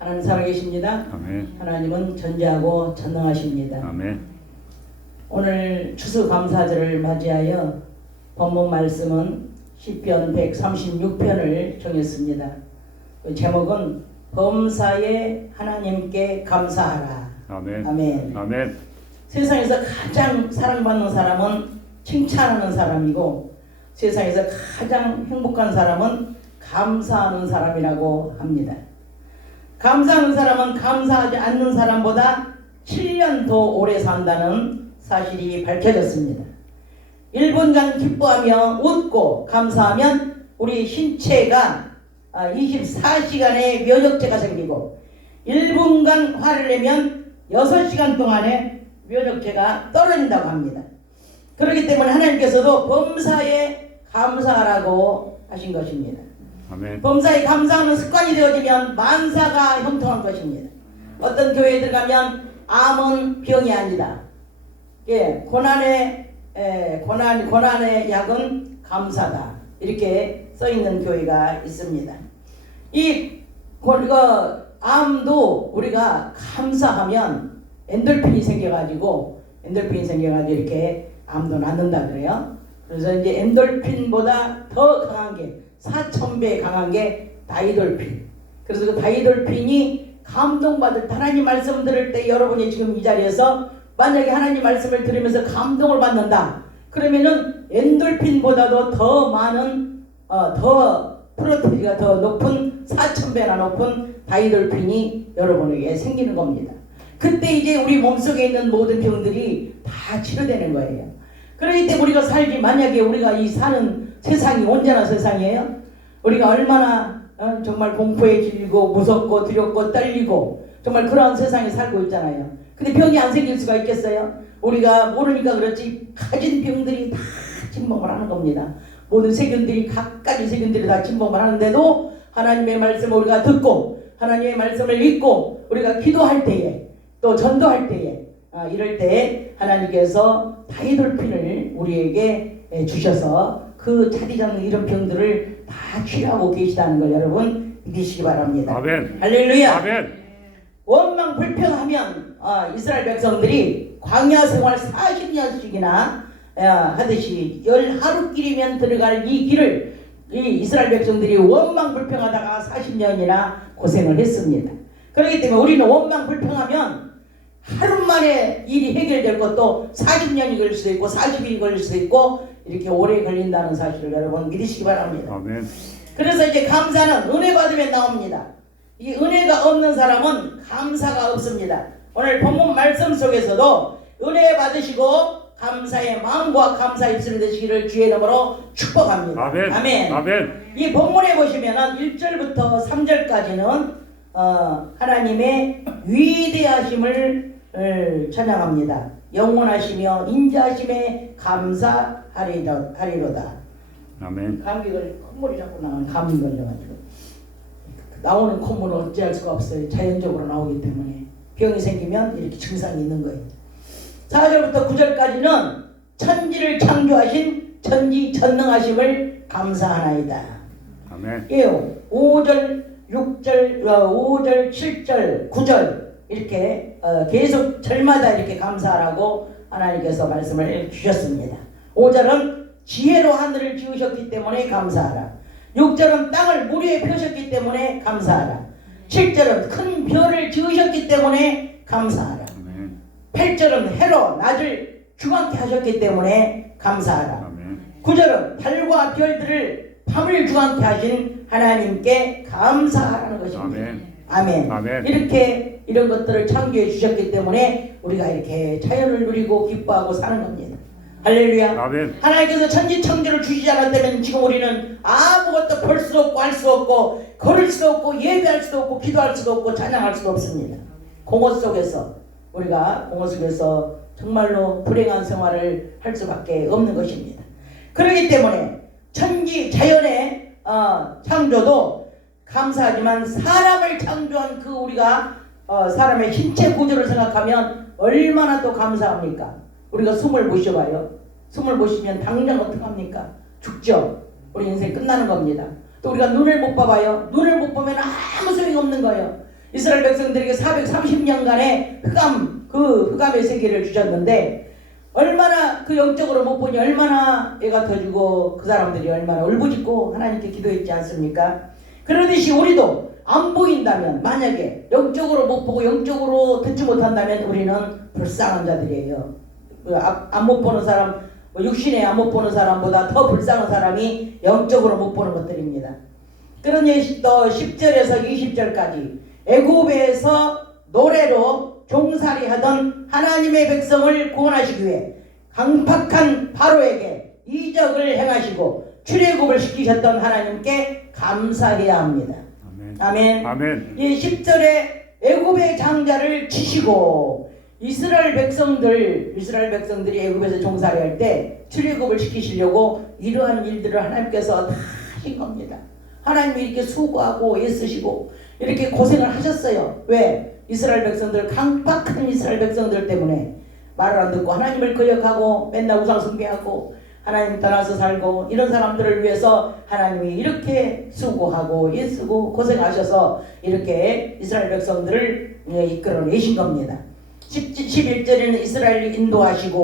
하나님 살아계십니다. 아멘. 하나님은 전지하고 전능하십니다. 아멘. 오늘 추수감사절을 맞이하여 본문 말씀은 시편 136편을 정했습니다. 그 제목은 범사에 하나님께 감사하라. 아멘. 아멘. 아멘. 세상에서 가장 사랑받는 사람은 칭찬하는 사람이고 세상에서 가장 행복한 사람은 감사하는 사람이라고 합니다. 감사하는 사람은 감사하지 않는 사람보다 7년 더 오래 산다는 사실이 밝혀졌습니다. 1분간 기뻐하며 웃고 감사하면 우리 신체가 24시간의 면역제가 생기고 1분간 화를 내면 6시간 동안의 면역제가 떨어진다고 합니다. 그렇기 때문에 하나님께서도 범사에 감사하라고 하신 것입니다. 아멘. 범사에 감사하는 습관이 되어지면 만사가 형통할 것입니다. 어떤 교회에 들어가면 암은 병이 아니다. 고난의 약은 감사다. 이렇게 써 있는 교회가 있습니다. 암도 우리가 감사하면 엔돌핀이 생겨가지고 이렇게 암도 낫는다 그래요. 그래서 이제 엔돌핀보다 더 강한 게 4000배 강한 게 다이돌핀. 그래서 그 다이돌핀이 감동받을 때 하나님 말씀 들을 때 여러분이 지금 이 자리에서 만약에 하나님 말씀을 들으면서 감동을 받는다. 그러면은 엔돌핀보다도 더 많은 더 프로테인이 더 높은 4000배나 높은 다이돌핀이 여러분에게 생기는 겁니다. 그때 이제 우리 몸속에 있는 모든 병들이 다 치료되는 거예요. 그렇기 때문에 우리가 만약에 우리가 이 사는 세상이 온전한 세상이에요. 우리가 얼마나 정말 공포에 질리고 무섭고 두렵고 떨리고 정말 그러한 세상에 살고 있잖아요. 근데 병이 안 생길 수가 있겠어요? 우리가 모르니까 그렇지 가진 병들이 다 침범을 하는 겁니다. 모든 세균들이 각가지 세균들이 다 침범을 하는데도 하나님의 말씀을 우리가 듣고 하나님의 말씀을 믿고 우리가 기도할 때에 또 전도할 때에 이럴 때 하나님께서 다이돌핀을 우리에게 주셔서 그 차디지 않는 이런 병들을 다 치료하고 계시다는 걸 여러분 믿으시기 바랍니다. 아멘. 할렐루야. 아멘. 원망 불평하면 이스라엘 백성들이 광야 생활 40년씩이나 하듯이 10하루길이면 들어갈 이 길을 이스라엘 백성들이 원망 불평하다가 40년이나 고생을 했습니다. 그렇기 때문에 우리는 원망 불평하면 하루 만에 일이 해결될 것도 40년이 걸릴 수도 있고 40일이 걸릴 수도 있고 이렇게 오래 걸린다는 사실을 여러분 믿으시기 바랍니다. 아멘. 그래서 이제 감사는 은혜 받으면 나옵니다. 이 은혜가 없는 사람은 감사가 없습니다. 오늘 본문 말씀 속에서도 은혜 받으시고 감사의 마음과 감사 입술이 되시기를 주의 이름으로 축복합니다. 아멘. 아멘. 아멘. 이 본문에 보시면은 1절부터 3절까지는 하나님의 위대하심을 찬양합니다. 영원하시며 인자하심에 감사하리로다. 아멘. 콧물이 자꾸 나는 감기 걸려가지고 나오는 콧물은 어찌할 수가 없어요. 자연적으로 나오기 때문에 병이 생기면 이렇게 증상이 있는 거예요. 4절부터 9절까지는 천지를 창조하신 전지전능하심을 감사하나이다. 아멘. 5절, 6절, 5절, 7절, 9절 이렇게 계속 절마다 이렇게 감사하라고 하나님께서 말씀을 주셨습니다. 5절은 지혜로 하늘을 지으셨기 때문에 감사하라. 6절은 땅을 물 위에 펴셨기 때문에 감사하라. 7절은 큰 별을 지으셨기 때문에 감사하라. 8절은 해로 낮을 주관케 하셨기 때문에 감사하라. 9절은 달과 별들을 밤을 주관케 하신 하나님께 감사하라는 것입니다. 아멘. 아멘. 이렇게 이런 것들을 창조해 주셨기 때문에 우리가 이렇게 자연을 누리고 기뻐하고 사는 겁니다. 할렐루야. 아멘. 하나님께서 천지창조를 주시지 않았다면 지금 우리는 아무것도 볼 수 없고 할 수 없고 걸을 수 없고 예배할 수도 없고 기도할 수도 없고 찬양할 수도 없습니다. 공허 속에서 정말로 불행한 생활을 할 수밖에 없는 것입니다. 그렇기 때문에 천지 자연의 창조도 감사하지만 사람을 창조한 그 우리가 사람의 신체 구조를 생각하면 얼마나 또 감사합니까? 우리가 숨을 못 쉬어봐요. 숨을 못 쉬면 당장 어떡합니까? 죽죠. 우리 인생 끝나는 겁니다. 또 우리가 눈을 못 봐봐요. 눈을 못 보면 아무 소용이 없는 거예요. 이스라엘 백성들에게 430년간의 그 흑암의 세계를 주셨는데 얼마나 그 영적으로 못 보니 얼마나 애가 터지고 그 사람들이 얼마나 울부짖고 하나님께 기도했지 않습니까? 그러듯이 우리도 안 보인다면, 만약에 영적으로 못 보고 영적으로 듣지 못한다면 우리는 불쌍한 자들이에요. 안 못 보는 사람, 육신에 안 못 보는 사람보다 더 불쌍한 사람이 영적으로 못 보는 것들입니다. 그러니 또 10절에서 20절까지 애굽에서 노래로 종살이 하던 하나님의 백성을 구원하시기 위해 강팍한 바로에게 이적을 행하시고 출애굽을 시키셨던 하나님께 감사해야 합니다. 아멘. 아멘. 이 10절에 애굽의 장자를 치시고 이스라엘 백성들이 애굽에서 종살이할 때 출애굽을 시키시려고 이러한 일들을 하나님께서 다 하신 겁니다. 하나님이 이렇게 수고하고 애쓰시고 이렇게 고생을 하셨어요. 왜? 이스라엘 백성들, 강팍한 이스라엘 백성들 때문에 말을 안 듣고 하나님을 거역하고 맨날 우상 숭배하고 하나님 떠나서 살고 이런 사람들을 위해서 하나님이 이렇게 수고하고 애쓰고 고생하셔서 이렇게 이스라엘 백성들을 이끌어내신 겁니다. 11절에는 이스라엘을 인도하신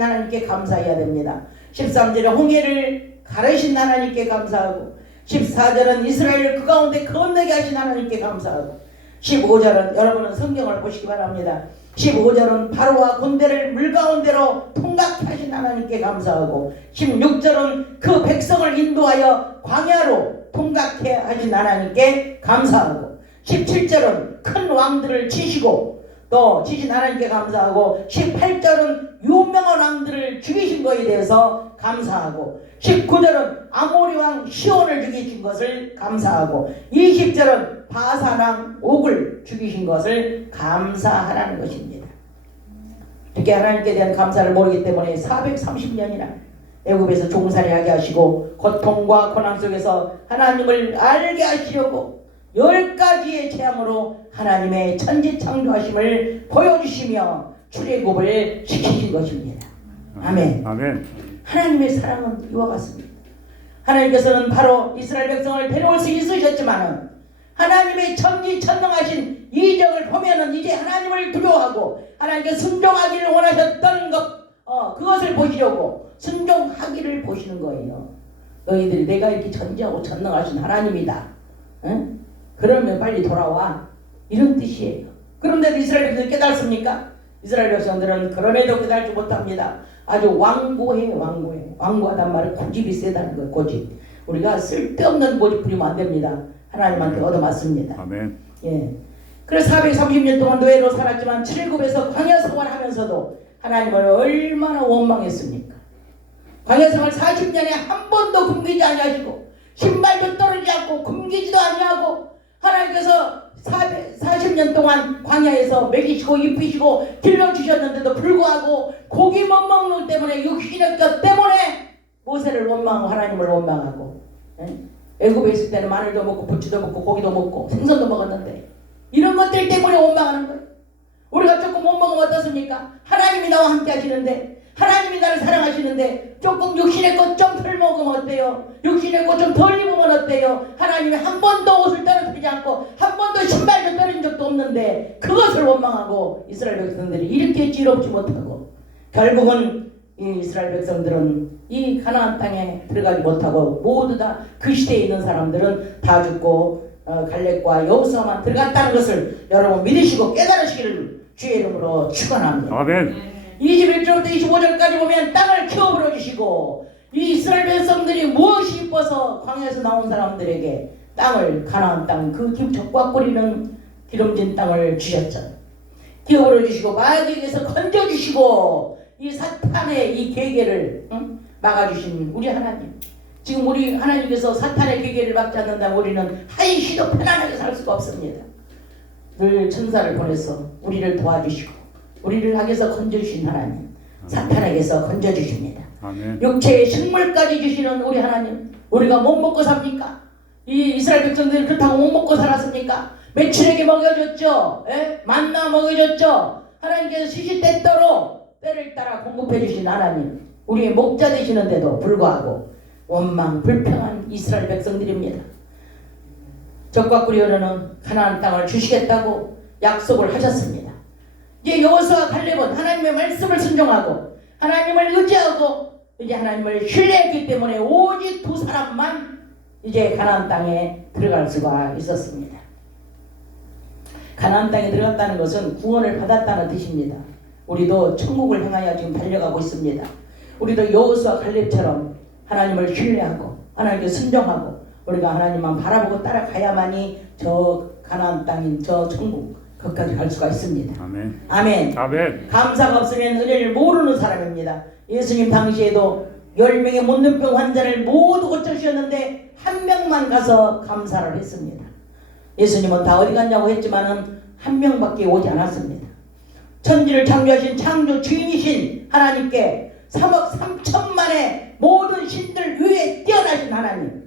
하나님께 감사해야 됩니다. 13절에 홍해를 가르신 하나님께 감사하고 14절은 이스라엘을 그 가운데 건너게 하신 하나님께 감사하고 15절은 여러분은 성경을 보시기 바랍니다. 15절은 바로와 군대를 물가운데로 통과케 하신 하나님께 감사하고 16절은 그 백성을 인도하여 광야로 통과케 하신 하나님께 감사하고 17절은 큰 왕들을 치시고 또 치신 하나님께 감사하고 18절은 유명한 왕들을 죽이신 것에 대해서 감사하고 19절은 아모리 왕 시온을 죽이신 것을 감사하고 20절은 바산 왕 옥을 죽이신 것을 감사하라는 것입니다. 이렇게 하나님께 대한 감사를 모르기 때문에 430년이나 애굽에서 종살이하게 하시고 고통과 고난 속에서 하나님을 알게 하시려고 10가지의 재앙으로 하나님의 천지창조하심을 보여주시며 출애굽을 시키신 것입니다. 아멘. 아멘. 하나님의 사랑은 이와 같습니다. 하나님께서는 바로 이스라엘 백성을 데려올 수 있으셨지만은 하나님의 천지천능하신 이적을 보면은 이제 하나님을 두려워하고 하나님께 순종하기를 원하셨던 그것을 보시려고 순종하기를 보시는 거예요. 너희들이 내가 이렇게 전지하고 천능하신 하나님이다. 응? 그러면 빨리 돌아와. 이런 뜻이에요. 그런데도 이스라엘 백성들이 깨달습니까? 이스라엘 백성들은 그럼에도 깨달지 못합니다. 아주 완고해요. 완고하단 말은 고집이 세다는 거예요. 고집. 우리가 쓸데없는 고집 부리면 안 됩니다. 하나님한테 얻어맞습니다. 아멘. 예. 그래서 430년 동안 노예로 살았지만 출애굽에서 광야 생활하면서도 하나님을 얼마나 원망했습니까? 광야 생활 40년에 한 번도 굶기지 아니하시고 신발도 떨어지지 않고 굶기지도 아니하고 하나님께서 40년 동안 광야에서 먹이시고 입히시고 길러주셨는데도 불구하고 고기 못 먹는 것 때문에 육신의 것 때문에 모세를 원망하고 하나님을 원망하고 애굽에 있을 때는 마늘도 먹고 부추도 먹고 고기도 먹고 생선도 먹었는데 이런 것들 때문에 원망하는 거예요. 우리가 조금 못 먹으면 어떻습니까? 하나님이 나와 함께 하시는데 하나님이 나를 사랑하시는데 조금 육신의 것 좀 덜 먹으면 어때요? 육신의 것 좀 덜 입으면 어때요? 하나님이 한 번도 옷을 떨어뜨리지 않고 한 번도 신발도 떨어진 적도 없는데 그것을 원망하고 이스라엘 백성들이 이렇게 지혜롭지 못하고 결국은 이 이스라엘 백성들은 이 가나안 땅에 들어가지 못하고 모두 다 그 시대에 있는 사람들은 다 죽고 갈렙과 여호수아만 들어갔다는 것을 여러분 믿으시고 깨달으시기를 주의 이름으로 축원합니다. 아멘. 21절부터 25절까지 보면 땅을 키워버려 주시고 이 이스라엘 백성들이 무엇이 이뻐서 광야에서 나온 사람들에게 땅을 가나안 땅 그 젖과 끓이는 기름진 땅을 주셨죠. 키워버려 주시고 마귀에게서 건져주시고 이 사탄의 이 계계를 막아주신 우리 하나님. 지금 우리 하나님께서 사탄의 계계를 막지 않는다면 우리는 한시도 편안하게 살 수가 없습니다. 늘 천사를 보내서 우리를 도와주시고 우리를 악에서 건져주신 하나님, 사탄에게서 건져주십니다. 아멘. 육체의 식물까지 주시는 우리 하나님, 우리가 못 먹고 삽니까? 이 이스라엘 백성들이 그렇다고 못 먹고 살았습니까? 매출에게 먹여줬죠. 만나 먹여줬죠. 하나님께서 시시때때로 때를 따라 공급해 주신 하나님, 우리의 목자 되시는데도 불구하고 원망, 불평한 이스라엘 백성들입니다. 적과 꿀이 흐르는 가나안 땅을 주시겠다고 약속을 하셨습니다. 이제 여호수아와 갈렙은 하나님의 말씀을 순종하고 하나님을 의지하고 이제 하나님을 신뢰했기 때문에 오직 두 사람만 이제 가나안 땅에 들어갈 수가 있었습니다. 가나안 땅에 들어갔다는 것은 구원을 받았다는 뜻입니다. 우리도 천국을 향하여 지금 달려가고 있습니다. 우리도 여호수아 갈렙처럼 하나님을 신뢰하고 하나님께 순종하고 우리가 하나님만 바라보고 따라가야만이 저 가나안 땅인 저 천국 거기까지 갈 수가 있습니다. 아멘. 아멘. 아멘. 감사가 없으면 은혜를 모르는 사람입니다. 예수님 당시에도 10명의 못는병 환자를 모두 고쳐주셨는데 한 명만 가서 감사를 했습니다. 예수님은 다 어디 갔냐고 했지만은 한 명밖에 오지 않았습니다. 천지를 창조하신 창조 주인이신 하나님께 3억 3천만의 모든 신들 위에 뛰어나신 하나님,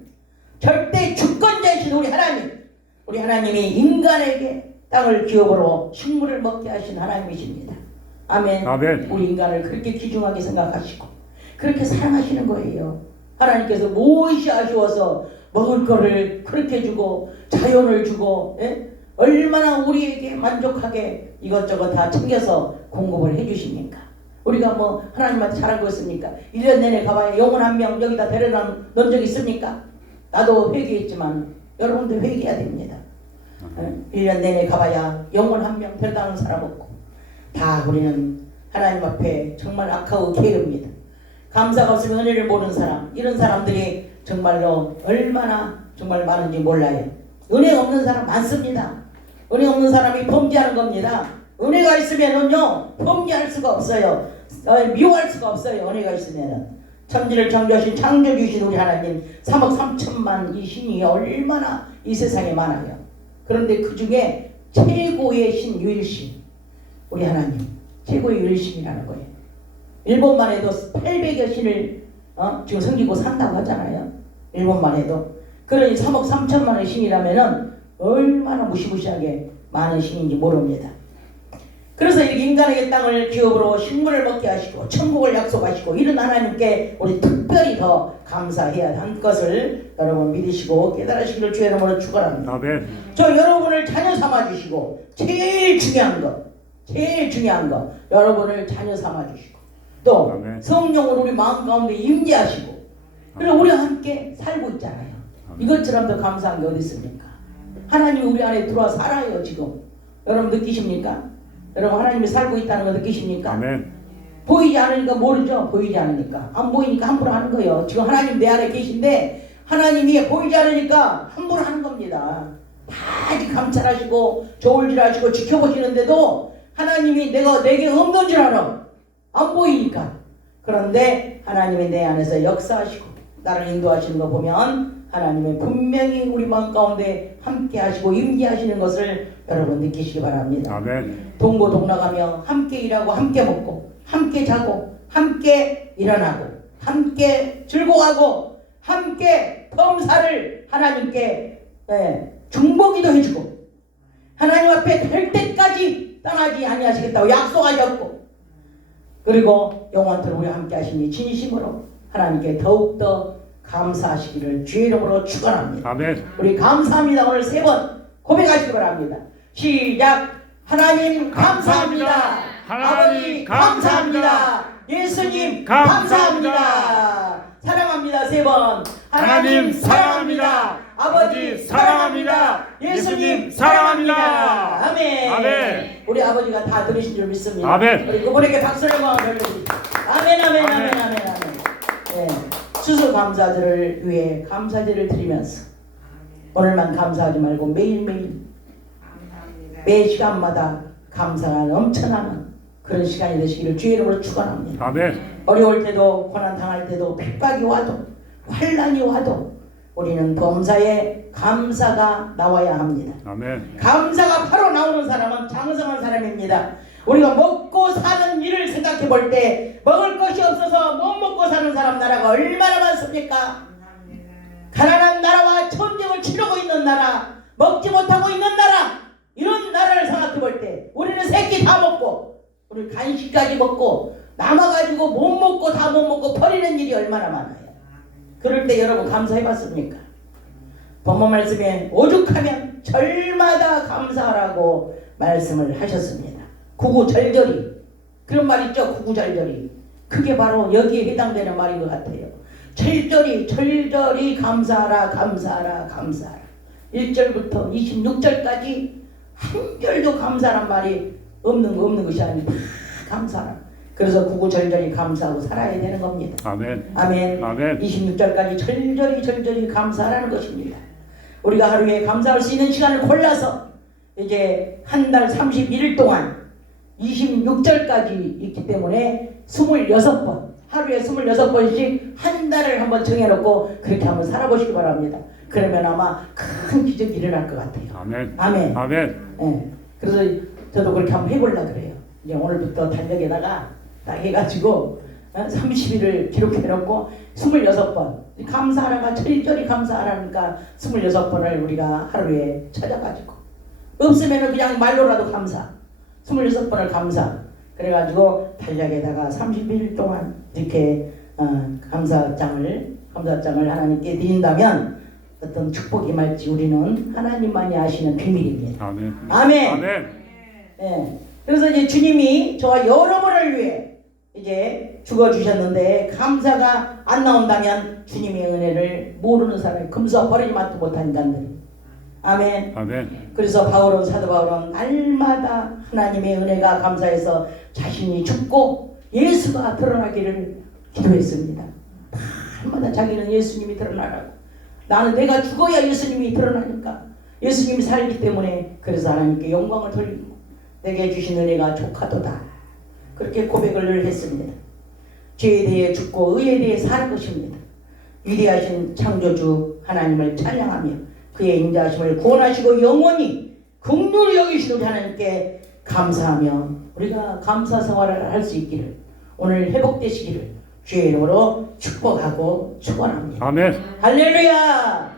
절대 주권자이신 우리 하나님, 우리 하나님이 인간에게 땅을 기업으로 식물을 먹게 하신 하나님이십니다. 아멘. 아멘. 우리 인간을 그렇게 귀중하게 생각하시고 그렇게 사랑하시는 거예요. 하나님께서 무엇이 아쉬워서 먹을 거를 그렇게 주고 자연을 주고 얼마나 우리에게 만족하게 이것저것 다 챙겨서 공급을 해주십니까? 우리가 뭐 하나님한테 잘한 거 있습니까? 1년 내내 가봐야 영혼 한 명 여기다 데려다 놓은 적 있습니까? 나도 회개했지만 여러분도 회개해야 됩니다. 1년 내내 가봐야 영혼 한 명 데려다 놓은 사람 없고 다 우리는 하나님 앞에 정말 악하고 게으릅니다. 감사가 없으면 은혜를 모르는 사람, 이런 사람들이 정말로 얼마나 정말 많은지 몰라요. 은혜 없는 사람 많습니다. 은혜 없는 사람이 범죄하는 겁니다. 은혜가 있으면은요 범죄할 수가 없어요. 미워할 수가 없어요. 은혜가 있으면은 천지를 창조하신 창조주신 우리 하나님 3억 3천만 이 신이 얼마나 이 세상에 많아요. 그런데 그 중에 최고의 신 유일신 우리 하나님 최고의 유일신이라는 거예요. 일본만 해도 800여 신을 지금 섬기고 산다고 하잖아요. 일본만 해도. 그러니 3억 3천만의 신이라면은 얼마나 무시무시하게 많은 신인지 모릅니다. 그래서 이 인간에게 땅을 기업으로 식물을 먹게 하시고 천국을 약속하시고 이런 하나님께 우리 특별히 더 감사해야 할 것을 여러분 믿으시고 깨달으시기를 주의 이름으로 축원합니다. 아멘. 저 여러분을 자녀 삼아주시고 제일 중요한 거 여러분을 자녀 삼아주시고 또 아멘. 성령을 우리 마음 가운데 임재하시고 그리고 우리와 함께 살고 있잖아요. 이것처럼 더 감사한 게 어디 있습니까? 하나님이 우리 안에 들어와 살아요. 지금 여러분 느끼십니까? 여러분 하나님이 살고 있다는 거 느끼십니까? 아멘. 보이지 않으니까 모르죠. 보이지 않으니까 안 보이니까 함부로 하는 거예요. 지금 하나님 내 안에 계신데 하나님이 보이지 않으니까 함부로 하는 겁니다. 다 감찰하시고 저울질하시고 지켜보시는데도 하나님이 내게 없는 줄 알아. 안 보이니까. 그런데 하나님이 내 안에서 역사하시고 나를 인도하시는 거 보면 하나님이 분명히 우리 마음 가운데 함께 하시고 임재하시는 것을 여러분 느끼시기 바랍니다. 아멘. 동고동락하며 함께 일하고 함께 먹고 함께 자고 함께 일어나고 함께 즐거워하고 함께 범사를 하나님께 중보기도 해주고 하나님 앞에 갈 때까지 떠나지 아니하시겠다고 약속하셨고 그리고 영원토록 우리와 함께 하시니 진심으로 하나님께 더욱더 감사하시기를 주의 이름으로 축원합니다. 아멘. 우리 감사합니다. 오늘 3번 고백하시기 바랍니다. 시작. 하나님 감사합니다. 하나님 아버지 감사합니다. 예수님 감사합니다. 사랑합니다. 3번. 하나님 사랑합니다. 아버지 사랑합니다. 예수님 사랑합니다. 아멘. 아멘. 우리 아버지가 다 들으신 줄 믿습니다. 아멘. 우리 그분에게 박수를 한번 돌려주십시오. 아멘 아멘 아멘 아멘 아멘. 네. 추수감사절을 위해 감사제를 드리면서 오늘만 감사하지 말고 매일매일 매 시간마다 감사가 넘쳐나는 그런 시간이 되시기를 주의 이름으로 축원합니다. 아멘. 어려울 때도 고난 당할 때도 핍박이 와도 환난이 와도 우리는 범사에 감사가 나와야 합니다. 아멘. 감사가 바로 나오는 사람은 장성한 사람입니다. 우리가 먹고 사는 일을 생각해 볼 때 먹을 것이 없어서 못 먹고 사는 사람 나라가 얼마나 많습니까? 가난한 나라와 전쟁을 치르고 있는 나라, 먹지 못하고 있는 나라, 이런 나라를 생각해 볼 때 우리는 새끼 다 먹고 우리 간식까지 먹고 남아가지고 못 먹고 다 못 먹고 버리는 일이 얼마나 많아요. 그럴 때 여러분 감사해 봤습니까? 본문 말씀에 오죽하면 절마다 감사하라고 말씀을 하셨습니다. 구구절절히 그런 말 있죠. 구구절절히 그게 바로 여기에 해당되는 말인 것 같아요. 절절히 감사하라 감사하라 감사하라. 1절부터 26절까지 한 절도 감사란 말이 없는 것이 아니고 다 감사하라. 그래서 구구절절히 감사하고 살아야 되는 겁니다. 아멘. 아멘. 아멘. 26절까지 절절히 감사하라는 것입니다. 우리가 하루에 감사할 수 있는 시간을 골라서 이제 한 달 31일 동안 26절까지 있기 때문에 26번 하루에 26번씩 한 달을 한번 정해놓고 그렇게 한번 살아보시기 바랍니다. 그러면 아마 큰 기적이 일어날 것 같아요. 아멘. 아멘. 아멘. 네. 그래서 저도 그렇게 한번 해보려고 그래요. 이제 오늘부터 달력에다가 딱 해가지고 30일을 기록해놓고 26번 감사하라가 절절히 감사하라니까 26번을 우리가 하루에 찾아가지고 없으면 그냥 말로라도 감사 26번을 감사 그래가지고 달력에다가 30일 동안 이렇게 감사장을 하나님께 드린다면 어떤 축복이 임할지 우리는 하나님만이 아시는 비밀입니다. 아멘. 아멘. 아멘. 네. 그래서 이제 주님이 저와 여러분을 위해 이제 죽어주셨는데 감사가 안 나온다면 주님의 은혜를 모르는 사람이 금수와 버리지 못한 인간들. 아멘. 아멘. 그래서 사도 바울은 날마다 하나님의 은혜가 감사해서 자신이 죽고 예수가 드러나기를 기도했습니다. 날마다 자기는 예수님이 드러나라고. 나는 내가 죽어야 예수님이 드러나니까 예수님이 살기 때문에 그래서 하나님께 영광을 돌리고 내게 주신 은혜가 족하도다. 그렇게 고백을 했습니다. 죄에 대해 죽고 의에 대해 사는 것입니다. 위대하신 창조주 하나님을 찬양하며 그의 인자하심을 구원하시고 영원히 긍휼히 여기시는 하나님께 감사하며 우리가 감사 생활을 할 수 있기를 오늘 회복되시기를 주의 이름으로 축복하고 축원합니다. 아멘. 할렐루야.